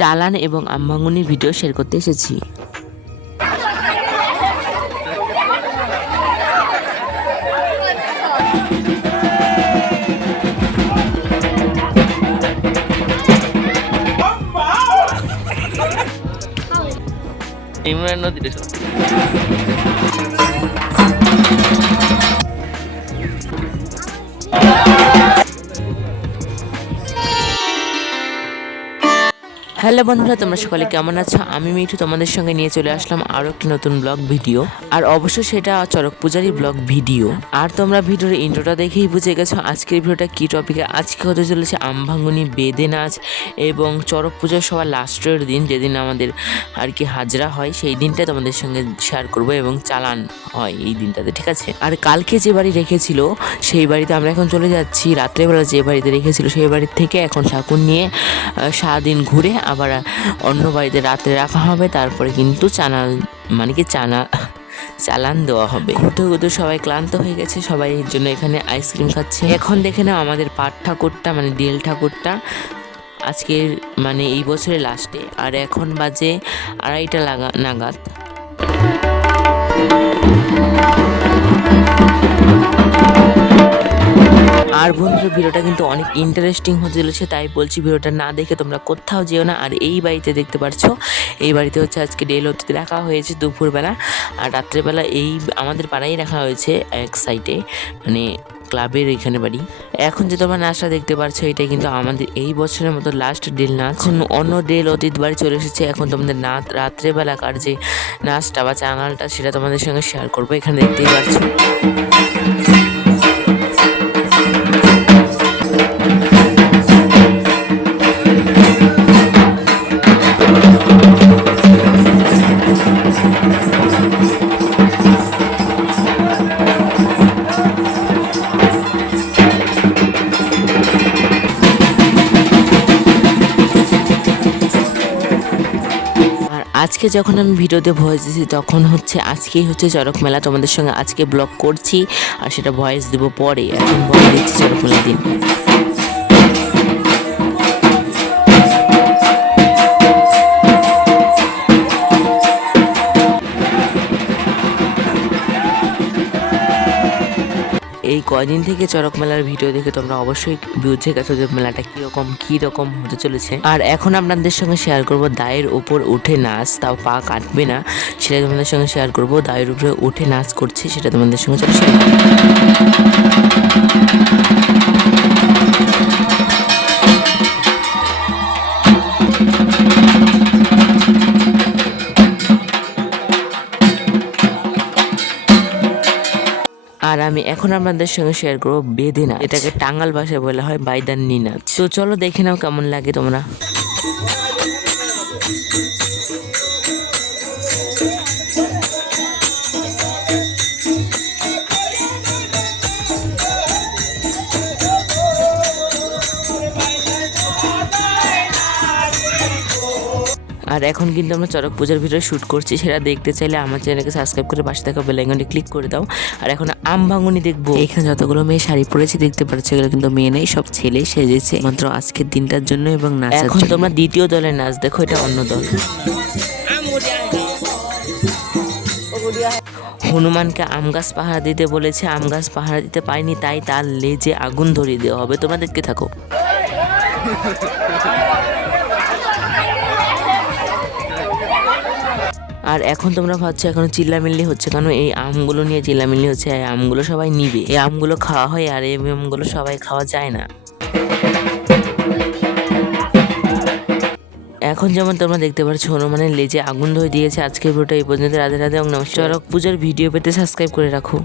চালান এবং আমভাঙুনির video share করতে এসেছি। ইমরান নদীতে হ্যালো বন্ধুরা, তোমরা সকলে কেমন আছো? আমি মিঠু তোমাদের সঙ্গে নিয়ে চলে আসলাম আরও একটি নতুন ব্লগ ভিডিও। আর অবশ্যই সেটা চড়ক পূজারই ব্লগ ভিডিও। আর তোমরা ভিডিওর ইন্ট্রোটা দেখেই বুঝে গেছো আজকের ভিডিওটা কী টপিকে। আজকে হতে চলেছে আমভাঙুনি, বেদে নাচ এবং চড়ক পূজার সবার লাস্টের দিন, যেদিন আমাদের আর কি হাজরা হয়, সেই দিনটা তোমাদের সঙ্গে শেয়ার করব এবং চালান হয় এই দিনটাতে, ঠিক আছে? আর কালকে যে বাড়ি রেখেছিল সেই বাড়িতে আমরা এখন চলে যাচ্ছি। রাত্রেবেলা যে বাড়িতে রেখেছিল সেই বাড়ির থেকে এখন ঠাকুর নিয়ে সারাদিন ঘুরে আবার অন্য বাড়িতে রাত্রে রাখা হবে। তারপরে কিন্তু চালান দেওয়া হবে। ঘুরতে ঘুরতে সবাই ক্লান্ত হয়ে গেছে, সবাই এর জন্য এখানে আইসক্রিম খাচ্ছে। এখন দেখে নাও আমাদের পাট ঠাকুরটা, মানে দিল ঠাকুরটা আজকের এই বছরের লাস্টে। আর এখন বাজে 2:30 নাগাদ। আর বন্ধুরা, ভিডিওটা কিন্তু অনেক ইন্টারেস্টিং হতে চলেছে, তাই বলছি ভিডিওটা না দেখে তোমরা কোথাও যেও না। আর এই বাড়িতে দেখতে পাচ্ছ, এই বাড়িতে হচ্ছে আজকে ডেল অতিথি রাখা হয়েছে দুপুরবেলা, আর রাত্রেবেলা এই আমাদের পাড়াই রাখা হয়েছে এক সাইডে, ক্লাবের এখানে বাড়ি। এখন যে তোমরা নাচটা দেখতে পাচ্ছ, এটা কিন্তু আমাদের এই বছরের মতো লাস্ট ডেল নাচ। এখন অন্য ডেল অতিথি বাড়ি চলে এসেছে। এখন তোমাদের রাত্রেবেলাকার যে নাচটা বা চ্যানেলটা, সেটা তোমাদের সঙ্গে শেয়ার করবো। এখানে দেখতেই পাচ্ছ আজকে যখন আমি ভিডিওতে ভয়েস দিচ্ছি তখন আজকেই হচ্ছে চড়ক মেলা। তোমাদের সঙ্গে আজকে ব্লগ করছি আর সেটা ভয়েস দেব পরে। এখন ভয়েস দিচ্ছি চড়ক মেলার দিন। এই কয়দিন থেকে চড়ক মেলার ভিডিও দেখে তোমরা অবশ্যই বুঝে গেছো যে মেলাটা কীরকম হতে চলেছে। আর এখন আপনাদের সঙ্গে শেয়ার করব দায়ের উপর উঠে নাচ, তাও পা কাটবে না, সেটা তোমাদের সঙ্গে শেয়ার করব। দায়ের উপরে উঠে নাচ করছে, সেটা তোমাদের সঙ্গে চলো শেয়ার করব। আর আমি এখন আপনাদের সঙ্গে শেয়ার করবো বেদে নাচ, এটাকে টাঙ্গাল ভাষায় বলা হয় বাইদান্নি নাচ। তো চলো দেখে নাও কেমন লাগে তোমরা। আর এখন কিন্তু আমরা চড়ক পূজার ভিডিও শ্যুট করছি, সেটা দেখতে চাইলে আমার চ্যানেলকে সাবস্ক্রাইব করে পাশে থাকা বেল আইকনটি ক্লিক করে দাও। আর এখন আমভাঙুনি দেখবো। এখানে যতগুলো মেয়ে শাড়ি পরেছে দেখতে পাচ্ছ, এগুলো কিন্তু মেয়ে নেই, সব ছেলে সেজেছে মাত্র আজকের দিনটার জন্য এবং নাচ। এখন তোমরা দ্বিতীয় দলের নাচ দেখো, এটা অন্য দল। হনুমানকে আম গাছ পাহারা দিতে বলেছে, আম গাছ পাহারা দিতে পারেনি, তাই তার লেজে আগুন ধরিয়ে দেওয়া হবে। তোমরা দেখতে থাকো। আর এখন তোমরা ভাবছো এখনো চিল্লামিল্লি হচ্ছে কেন? এই আমগুলো নিয়ে চিল্লামিল্লি হচ্ছে। এই আমগুলো সবাই নিবে, এই আমগুলো খাওয়া হয়, আর এই আমগুলো সবাই খাওয়া যায় না। এখন যেমন তোমরা দেখতে পাচ্ছ হনুমানের লেজে আগুন ধরে দিয়েছে। আজকের ভিডিওটা এই পর্যন্ত। রাধে রাধে এবং নমস্কার। চড়ক পূজার ভিডিও পেতে সাবস্ক্রাইব করে রাখো।